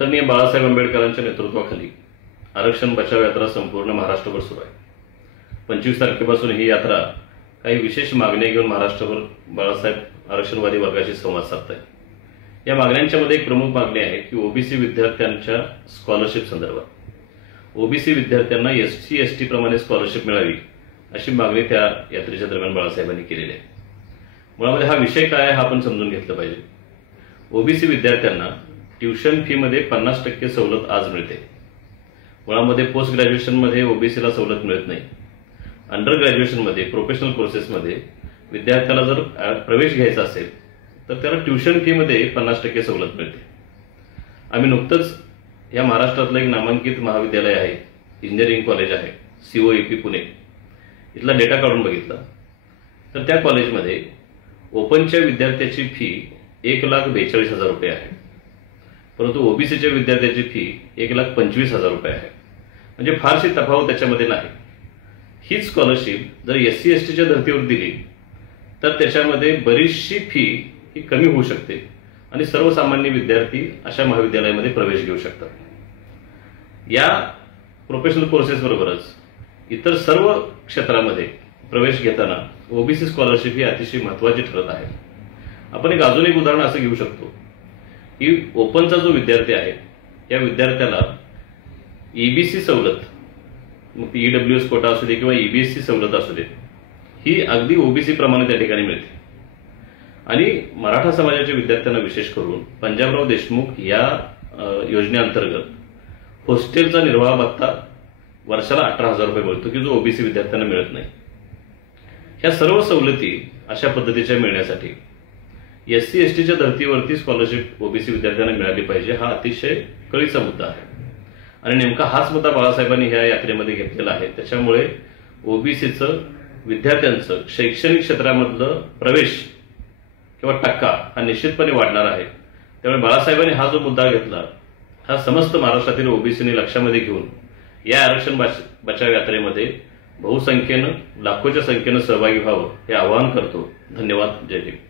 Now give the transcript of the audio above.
आदरणीय बाळासाहेब आंबेडकरांच्या नेतृत्वाखाली आरक्षण बचाव यात्रा संपूर्ण महाराष्ट्रभर सुरू आहे। 25 तारखेपासून ही यात्रा काही विशेष मागण्या घेऊन महाराष्ट्रभर बाळासाहेब आरक्षणवादी वर्गाशी संवाद साधत आहे। या मागण्यांच्यामध्ये एक प्रमुख मागणी आहे की ओबीसी विद्यार्थ्यांच्या स्कॉलरशिप संदर्भात ओबीसी विद्यार्थ्यांना एससी एसटी प्रमाणे स्कॉलरशिप मिळावी अशी मागणी त्या यात्रेच्या दरम्यान बाळासाहेबांनी केलेली आहे। मुळामध्ये हा विषय काय आहे हा आपण समजून घेतलं पाहिजे। ओबीसी विद्यार्थ्यांना ट्युशन फी मध्ये 50% सवलत आज मिळते। मुळामध्ये पोस्ट ग्रॅज्युएशन मध्ये ओबीसीला सवलत मिळत नाही। अंडर ग्रॅज्युएशन मध्ये प्रोफेशनल कोर्सेस मध्ये विद्यार्थ्याला जर प्रवेश घ्यायचा असेल तर त्याला ट्युशन फी मध्ये 50% सवलत मिळते। आम्ही नुकतंच या महाराष्ट्रातलं एक नामांकित महाविद्यालय आहे, इंजिनिअरिंग कॉलेज आहे, सीओईपी पुणे, इथला डेटा काढून बघितला तर त्या कॉलेजमध्ये ओपनच्या विद्यार्थ्याची फी 1,42,000 रुपये आहे, परंतु ओबीसीच्या विद्यार्थ्याची फी 1,25,000 रुपये आहे। म्हणजे फारशी तफावत त्याच्यामध्ये नाही। हीच स्कॉलरशिप जर एससी एसटीच्या धर्तीवर दिली तर त्याच्यामध्ये बरीचशी फी ही कमी होऊ शकते आणि सर्वसामान्य विद्यार्थी अशा महाविद्यालयामध्ये प्रवेश घेऊ शकतात। या प्रोफेशनल कोर्सेस बरोबरच इतर सर्व क्षेत्रामध्ये प्रवेश घेताना ओबीसी स्कॉलरशिप ही अतिशय महत्त्वाची ठरत आहे। आपण अजून एक उदाहरण असं घेऊ शकतो की ओपनचा जो विद्यार्थी आहे या विद्यार्थ्याला ईबीसी सवलत, मग ती ईडब्ल्यूएस कोटा असू दे किंवा ईबीएससी सवलत असू दे, ही अगदी ओबीसी प्रमाणे त्या ठिकाणी मिळते। आणि मराठा समाजाच्या विद्यार्थ्यांना विशेष करून पंजाबराव देशमुख या योजनेअंतर्गत हॉस्टेलचा निर्वाह भत्ता वर्षाला 18,000 रुपये मिळतो की जो ओबीसी विद्यार्थ्यांना मिळत नाही। ह्या सर्व सवलती अशा पद्धतीच्या मिळण्यासाठी एससी एसटीच्या धर्तीवरती स्कॉलरशिप ओबीसी विद्यार्थ्यांना मिळाली पाहिजे, हा अतिशय कळीचा मुद्दा आहे आणि नेमका हाच मुद्दा बाळासाहेबांनी ह्या यात्रेमध्ये घेतलेला आहे। त्याच्यामुळे ओबीसीचं विद्यार्थ्यांचं शैक्षणिक क्षेत्रामधलं प्रवेश किंवा टक्का हा निश्चितपणे वाढणार आहे। त्यामुळे बाळासाहेबांनी हा जो मुद्दा घेतला हा समस्त महाराष्ट्रातील ओबीसीने लक्षामध्ये घेऊन या आरक्षण बचाव यात्रेमध्ये बहुसंख्येनं लाखोच्या संख्येनं सहभागी व्हावं हे आवाहन करतो। धन्यवाद। जय हिंद।